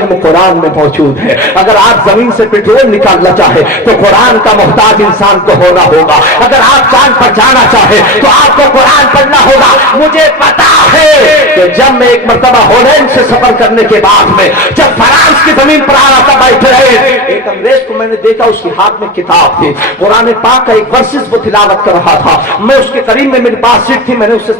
علم قرآن میں موجود ہے. اگر آپ زمین سے پیٹرول نکالنا چاہے تو قرآن کا محتاج انسان کو ہونا ہوگا. اگر آپ چاند پر جانا چاہے تو آپ کو قرآن پڑھنا ہوگا. مجھے پتا ہے کہ جب میں ایک مرتبہ ہالینڈ سے سفر کرنے کے بعد میں جب فرانس کی زمین پر آ رہا تھا بیٹھے رہے, ایک انگریز کو میں نے دیکھا, اس کے ہاتھ میں کتاب تھی قرآن پاک کا, ایک ورسز وہ تلاوت کر رہا تھا. میں اس کے قریب میں, میرے پاس سیٹ تھی, میں نے اس سے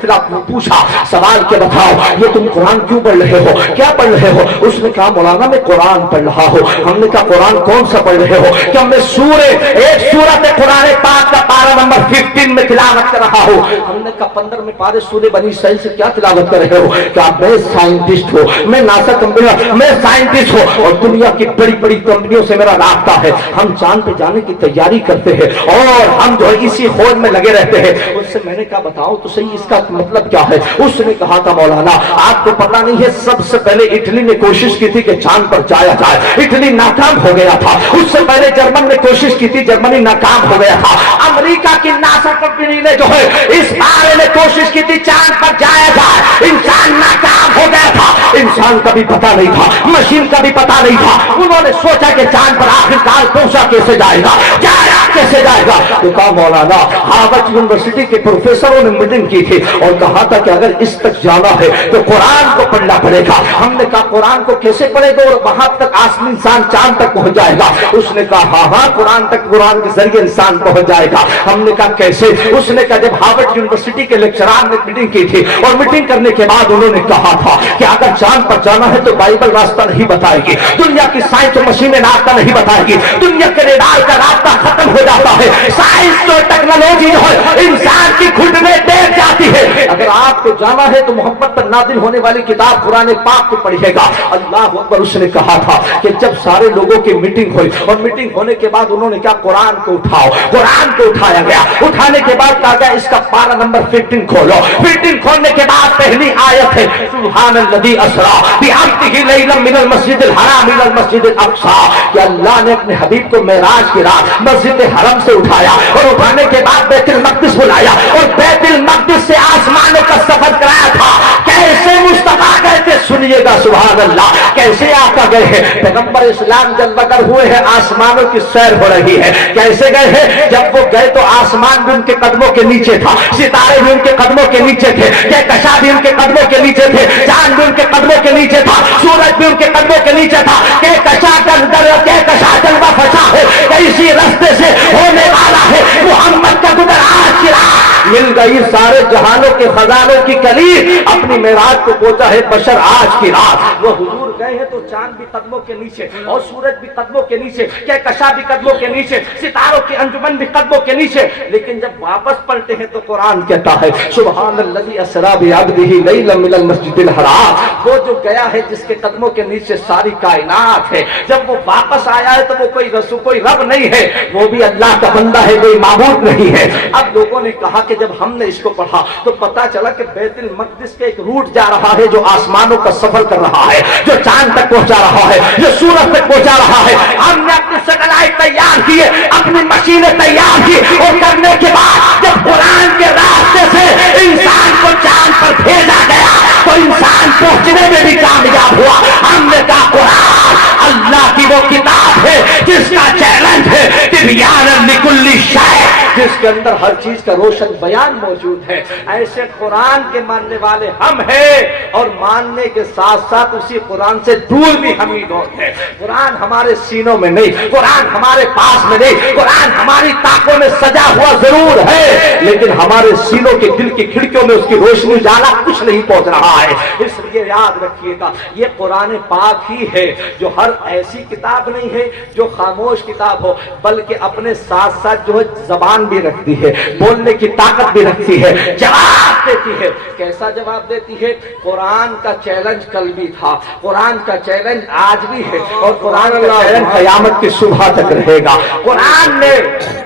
پوچھا سوال کے بتاؤ یہ تم قرآن کیوں پڑھ رہے ہو, کیا پڑھ رہے ہو؟ اس نے کہا مولانا میں قرآن پڑھ رہا ہوں. ہم نے کہا قرآن کون سا پڑھ رہے ہو؟ کہ میں ایک سورت قرآن پاک کا پارہ نمبر 15 میں تلاوت کر رہا ہوں. ہم نے کہا 15 میں پارے سورہ بنی اسرائیل سے کیا تلاوت کر رہے ہو؟ کہ میں سائنٹسٹ ہوں, میں ناسا کمپنی میں سائنٹسٹ ہوں اور دنیا کی بڑی بڑی کمپنیوں سے میرا رابطہ ہے. ہم چاند پہ جانے کی تیاری کرتے ہیں اور ہم جو ہے اسی خوج میں لگے رہتے ہیں. اس سے میں نے کہا بتاؤ تو صحیح اس کا مطلب کیا ہے؟ اس نے کہا تھا مولانا آپ کو پتہ نہیں ہے, سب سے پہلے اٹلی نے کوشش کی تھی کہ چاند پر جایا جائے, اٹلی ناکام ہو گیا تھا. اس سے پہلے جرمن نے کوشش کی تھی, جرمنی ناکام ہو گیا تھا. امریکہ کی ناسا کمپنی نے جو ہے اس بارے میں کوشش کی تھی چاند پر جایا جائے, انسان ناکام ہو گیا تھا. انسان کا بھی پتہ نہیں تھا, مشین کا بھی پتہ نہیں تھا. انہوں نے سوچا کہ چاند پر آخرکار پہنچا کیسے جائے گا, جایا کیسے جائے گا. تو کہا مولانا ہارورڈ یونیورسٹی کے پروفیسروں نے میٹنگ کی تھی اور کہا تھا کہ اگر اس تک جانا ہے تو قرآن کو پڑھنا پڑے گا. ہم نے کہا قرآن کو کیسے پڑھے گا اور وہاں تک آسمی انسان چاند تک پہنچ جائے گا؟ اس نے کہا ہاں قرآن تک, قرآن کے ذریعے انسان پہنچ جائے گا. ہم نے کہا کیسے؟ اس نے کہا جب ہارورڈ یونیورسٹی کے لیکچرار نے میٹنگ کی تھی اور میٹنگ کرنے کے بعد انہوں نے کہا تھا کہ اگر چاند پر جانا ہے تو بائبل راستہ نہیں بتائے گی, دنیا کی سائنس اور مشینیں راستہ نہیں بتائے گی, دنیا کے ریڈار کا راستہ ختم ہو جاتا ہے, سائنس اور ٹیکنالوجی جو ہے انسان کی گھٹنے ٹیک جاتی ہے. اگر آپ کو جانا ہے تو محمد پر نازل ہونے والی کتاب قرآن پاک کو پڑھیے گا. اللہ اکبر. اس نے کہا تھا کہ جب سارے لوگوں کی میٹنگ ہوئی اور میٹنگ ہونے کے بعد انہوں نے کہا قرآن کو اٹھاؤ, قرآن کو اٹھایا گیا. اٹھانے کے بعد کہا گیا اس کا پارہ نمبر 15 کھولو. 15 کھولنے کے بعد پہلی آیت ہے سبحان الذی اسری بعبدہ لیلا من المسجد الحرام الی المسجد الاقصی, کہ اللہ نے اپنے حبیب کو معراج کی رات مسجد حرم سے اٹھایا اور اٹھانے کے بعد بیت المقدس بلایا اور بیت المقدس سے آسمانوں کا سفر کرایا تھا. کیسے مصطفیٰ گئے تھے سنیے گا سبحان اللہ, کیسے آقا گئے ہیں. پیغمبر اسلام جلوہ گر ہوئے ہیں, آسمانوں کی سیر ہو رہی ہے. کیسے گئے ہیں؟ جب وہ گئے تو آسمان بھی ان کے قدموں کے نیچے تھا, ستارے بھی ان کے قدموں کے نیچے تھے, کہکشاں بھی ان کے قدموں کے نیچے تھے, چاند بھی ان کے قدموں کے نیچے تھا, سورج بھی ان کے قدموں کے نیچے تھا. کہکشاں جلوہ فشاں ہے کہ اسی راستے سے ہونے والا ہے محمد کا گزر آج کی رات. مل گئی سارے جہانوں کے خزانوں کی کلید, اپنی معراج کو پہنچا ہے بشر آج کی رات. وہ حضور گئے ہیں تو چاند بھی قدموں کے نیچے اور سورج بھی قدموں کے نیچے, کہکشاں بھی قدموں کے نیچے, ستاروں کی انجمن بھی قدموں کے نیچے. لیکن جب واپس پلٹے ہیں تو قرآن کہتا ہے سبحان الذی اسری بعبدہ لیلا من المسجد الحرام, وہ جو گیا ہے جس کے قدموں کے نیچے ساری کائنات ہے. جب وہ واپس آیا ہے تو وہ کوئی رسول, کوئی رب نہیں ہے, وہ بھی اللہ کا بندہ ہے, کوئی معبود نہیں ہے. اب لوگوں نے کہا کہ جب ہم نے اس کو پڑھا تو پتا چلا کہ بیت المقدس کے ایک روٹ جا رہا ہے جو آسمانوں کا سفر کر رہا ہے, جو چاند تک پہنچا رہا ہے, جو سورج تک پہنچا رہا ہے. ہم نے اپنے سیٹلائٹ تیار کیے, اپنی مشینیں تیار کی اور کرنے کے بعد جب قرآن کے راستے سے انسان کو چاند پر بھیجا گیا تو انسان پہنچنے میں بھی کامیاب ہوا. ہم نے کہا قرآن اللہ کی وہ کتاب ہے جس کا چیلنج ہے تبیان لکل شیء, جس کے اندر ہر چیز کا روشن بیان موجود ہے. ایسے قرآن کے ماننے والے ہم ہیں اور ماننے کے ساتھ ساتھ اسی قرآن سے دور بھی ہم ہی لوگ ہیں. قرآن ہمارے سینوں میں نہیں, قرآن ہمارے پاس میں نہیں, قرآن ہماری طاقتوں میں سجا ہوا ضرور ہے لیکن ہمارے سینوں کے دل کی کھڑکیوں میں اس کی روشنی اجالا کچھ نہیں پہنچ رہا ہے. اس لیے یاد رکھیے گا یہ قرآن پاک ہی ہے جو ہر ایسی کتاب نہیں ہے جو خاموش کتاب ہو, بلکہ اپنے ساتھ ساتھ جو ہے زبان بھی رکھتی ہے, بولنے کی طاقت بھی رکھتی ہے, جواب دیتی ہے. کیسا جواب دیتی ہے؟ قرآن کا چیلنج کل بھی تھا, قرآن کا چیلنج آج بھی ہے اور قرآن کا چیلنج قیامت کی صبح تک رہے گا. قرآن نے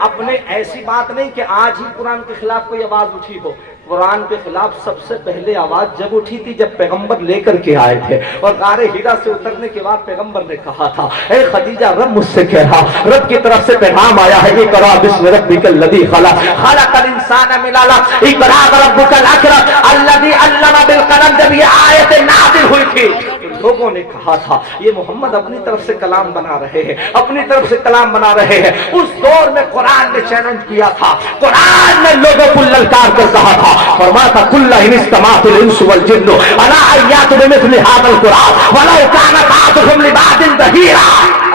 اپنے ایسی بات نہیں کہ آج ہی قرآن کے خلاف کوئی آواز اٹھی ہو. قرآن کے خلاف سب سے پہلے آواز جب اٹھی تھی جب پیغمبر لے کر کے آئے تھے اور غار حرا سے اترنے کے بعد پیغمبر نے کہا تھا اے خدیجہ رب مجھ سے کہہ رہا, رب کی طرف سے پیغام آیا ہے اقرا بسم ربک الذی خلق خلق الانسان من علق اقرا وربک الاکرم الذی علم بالقلم. جب یہ آیت نازل ہوئی تھی لوگوں نے کہا تھا یہ محمد اپنی طرف سے کلام بنا رہے ہیں، اپنی طرف سے کلام بنا رہے ہیں، اس دور میں قرآن نے چیلنج کیا تھا، قرآن نے لوگوں کو للکار کر کہا تھا، فرمایا تھا کل ان استمعت الانس والجن الا ان یاتوا بمثل هذا القرآن ولو كان بعضهم لبعض ظهیرا۔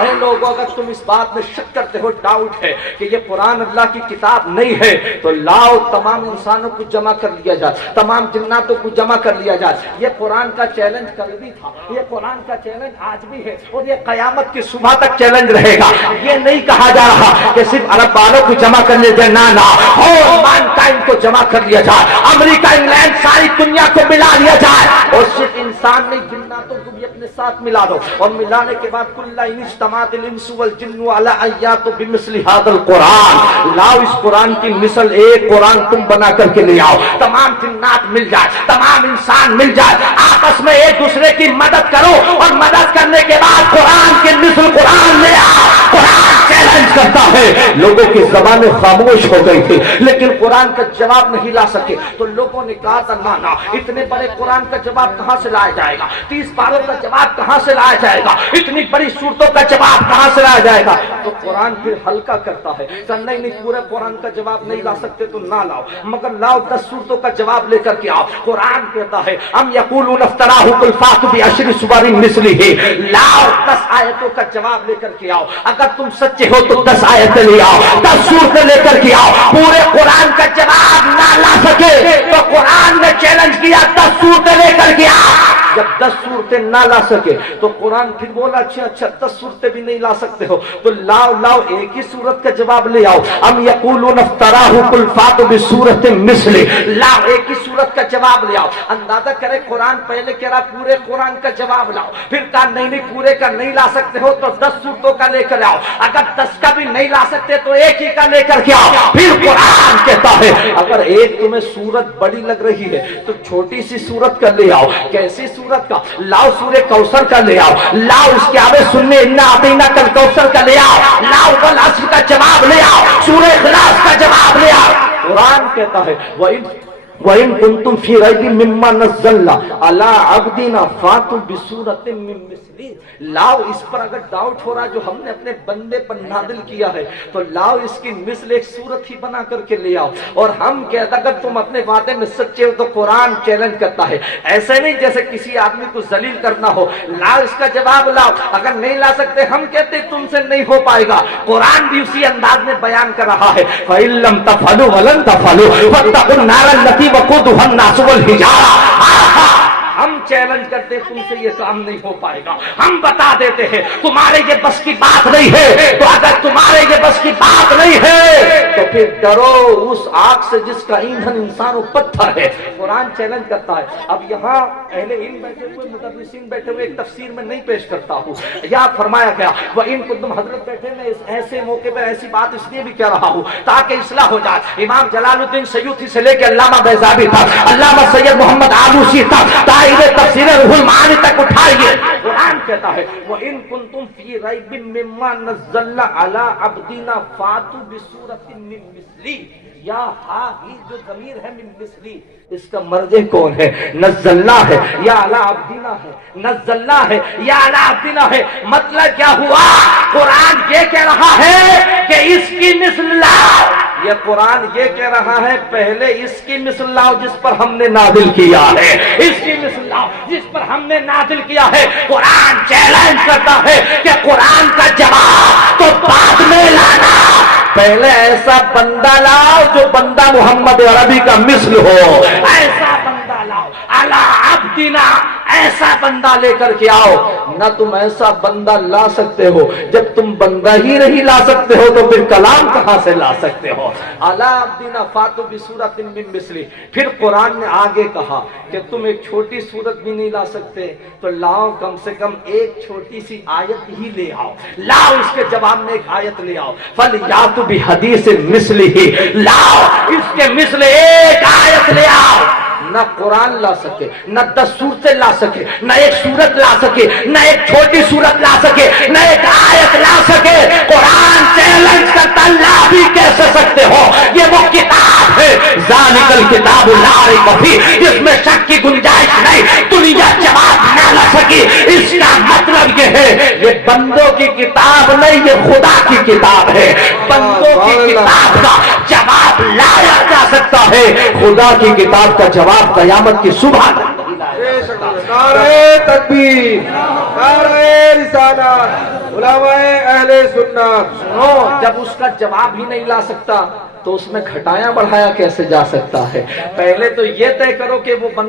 اے لوگوں اگر تم اس بات میں شک کرتے ہو، ڈاؤٹ ہے کہ یہ قرآن اللہ کی کتاب نہیں ہے، تو لاؤ تمام انسانوں کو جمع کر لیا جائے، تمام جناتوں کو جمع کر لیا جائے۔ یہ قرآن کا چیلنج کل بھی تھا، یہ قرآن کا چیلنج آج بھی ہے، اور یہ قیامت کی صبح تک چیلنج رہے گا۔ یہ نہیں کہا جا رہا کہ صرف عرب والوں کو جمع کر لیا جائے، نہ اور مان ٹائم کو جمع کر لیا جائے، امریکہ انگلینڈ ساری دنیا کو ملا لیا جائے، اور صرف انسان نہیں جناتوں کو بھی اپنے ساتھ ملا دو، اور ملانے کے بعد کل ان اجتمعت الانس والجن علی ان یاتوا بمثل هذا القرآن، لاؤ اس قرآن کی مثل ایک قرآن تم بنا کر کے لے آؤ، تمام جنات مل جائے، تمام انسان مل جائے، آپس میں ایک دوسرے کی مدد کرو، اور مدد کرنے کے بعد قرآن کی مثل قرآن لے آؤ۔ قرآن چیلنج کرتا ہے، لوگوں کی زبانیں خاموش ہو گئی تھی لیکن قرآن کا جواب نہیں لا سکے، تو لوگوں نے کہا تھا نہ اتنے بڑے قرآن کا جواب کہاں سے لایا جائے گا، 30 پاروں کا جواب کہاں سے لایا جائے گا، اتنی بڑی صورتوں کا جواب کہاں سے لایا جائے گا؟ تو قرآن پھر ہلکا کرتا ہے، نہیں پورے قرآن کا جواب نہیں لا سکتے تو نہ لاؤ، مگر لاؤ 10 صورتوں کا جواب لے کر کے آؤ۔ قرآن کہتا ہے ام یقولون افتراہ قل فاتوا بعشر سور مثلہ، لاؤ 10 آیتوں کا جواب لے کر کے آؤ، اگر تم سچے ہو تو 10 آیتیں لے آؤ، 10 صورتیں لے کر کے آؤ۔ پورے قرآن کا جواب نہ لا سکے تو قرآن نے چیلنج کیا 10 صورتیں لے کر کے آؤ۔ جب 10 صورتیں نہ لا سکے تو قرآن پھر بولا اچھا 10 صورتیں بھی نہیں لا سکتے ہو تو لاؤ ایک ہی صورت کا جواب لے آؤ۔ ام یقولون افتراہ قل فاتوا بسورۃ مثلہ، لاؤ ایک ہی صورت کا جواب لے آؤ۔ اندازہ کرے قرآن پہلے کہہ رہا پورے قرآن کا جواب لاؤ، پھر کہا نہیں پورے کا نہیں لا سکتے ہو تو 10 صورتوں کا لے کر آؤ، اگر 10 کا بھی نہیں لا سکتے تو ایک ہی کا لے کر کے آؤ۔ پھر قرآن کہتا ہے اگر ایک تمہیں صورت بڑی لگ رہی ہے تو چھوٹی سی صورت کا لے آؤ۔ کیسی صورت کا؟ لاؤ سورہ کوثر کا لے آؤ، لاؤ اس کے آگے سننے انا اعطیناک الکوثر کا لے آؤ، لاؤ والعصر کا جواب لے آؤ، سورہ اخلاص کا جواب لے آؤ۔ قرآن کہتا ہے وَإِن كُنتُمْ فِي رَيْبٍ مِّمَّا نَزَّلْنَا عَلَىٰ عَبْدِنَا فَأْتُوا بِسُورَةٍ مِّن مِّثْلِهِ، لاؤ اس پر اگر ڈاؤٹ ہو رہا جو ہم نے اپنے بندے پر نازل کیا ہے تو لاؤ اس کی مثل ایک صورت ہی بنا کر کے لے آؤ۔ اور ہم کہتا اگر تم اپنے وعدے میں سچے ہو تو قرآن چیلنج کرتا ہے، ایسے نہیں جیسے کسی آدمی کو ذلیل کرنا ہو، لاؤ اس کا جواب لاؤ، اگر نہیں لا سکتے ہم کہتے تم سے نہیں ہو پائے گا۔ قرآن بھی اسی انداز میں بیان کر رہا ہے فَإِن لَّمْ تَفْعَلُوا وَلَن تَفْعَلُوا فَاتَّقُوا النَّارَ الَّتِي وَقُودُهَا النَّاسُ وَالْحِجَارَةُ۔ ہم چیلنج کرتے تم سے یہ کام نہیں ہو پائے گا، ہم بتا دیتے ہیں تمہارے یہ بس کی بات نہیں ہے، تو اگر تمہارے یہ بس کی بات نہیں ہے تو پھر ڈرو اس آگ سے جس کا ایندھن انسان و پتھر ہے۔ قرآن چیلنج کرتا ہے۔ اب یہاں اہل علم بیٹھے ہوئے مدرسین بیٹھے ہوئے ایک تفسیر میں نہیں پیش کرتا ہوں، یہاں فرمایا گیا وَإِن كُنتُمْ حضرت بیٹھے میں ایسے موقع پر ایسی بات اس لیے بھی کہہ رہا ہوں تاکہ اصلاح ہو جائے۔ امام جلال الدین سیوطی سے لے کے علامہ بیضاوی تک، علامہ سید محمد آلوسی تک، تفسیر روح المعانی تک اٹھائیے۔ قرآن کہتا ہے وَإِن كُنتُمْ فِي رَيْبٍ مِّمَّا نَزَّلْنَا عَلَىٰ عَبْدِنَا فَأْتُوا بِسُورَةٍ مِّن مِّثْلِهِ، یا ہی جو ضمیر ہے من مثلی، اس کا مرجع کون ہے؟ نزلنا ہے یا علی عبدنا ہے، نزلنا ہے یا علی عبدنا ہے۔ مطلب کیا ہوا؟ قرآن یہ کہہ رہا ہے کہ اس کی مثل لاؤ، یہ قرآن یہ کہہ رہا ہے پہلے اس کی مثل لاؤ جس پر ہم نے نازل کیا ہے، اس کی مثل لاؤ جس پر ہم نے نازل کیا ہے۔ قرآن چیلنج کرتا ہے کہ قرآن کا جواب تو بعد میں لانا، پہلے ایسا بندہ لاؤ جو بندہ محمد عربی کا مثل ہو، ایسا بندہ لاؤ علی عبدنا، ایسا بندہ لے کر کے آؤ۔ نہ تم ایسا بندہ لا سکتے ہو، جب تم بندہ ہی نہیں لا سکتے ہو تو پھر کلام کہاں سے لا سکتے ہو؟ علی عبدنا فاتوا بسورۃ من مثلہ۔ پھر قرآن نے آگے کہا کہ تم ایک چھوٹی صورت بھی نہیں لا سکتے تو لاؤ کم سے کم ایک چھوٹی سی آیت ہی لے آؤ، لاؤ اس کے جواب میں ایک آیت لے آؤ، فَلْيَأْتُوا بِحَدِيثٍ مِّثْلِهِ، لاؤ اس کے مثل ایک آیت لے آؤ۔ نہ قرآن لا سکے، نہ 10 صورتیں لا سکے، نہ ایک صورت لا سکے، نہ ایک چھوٹی صورت لا سکے، نہ ایک آیت لا سکے۔ قرآن چیلنج کرتا لا بھی کیسے سکتے ہو؟ یہ وہ کتاب ہے ذالک الکتاب لا ریب فیہ، اس میں شک کی گنجائش نہیں، دنیا جواب نہ لا سکی، اس ہے یہ بندوں کی کتاب نہیں، یہ خدا کی کتاب ہے. بندوں کی کتاب کا جواب لایا جا سکتا ہے، خدا کی کتاب کا جواب قیامت کی صبح. نعرہ تکبیر، نعرہ رسالت، علماء اہل سنت. جب اس کا جواب ہی نہیں لا سکتا تو اس میں گھٹایا بڑھایا کیسے جا سکتا ہے؟ پہلے تو یہ طے کرو کہ وہ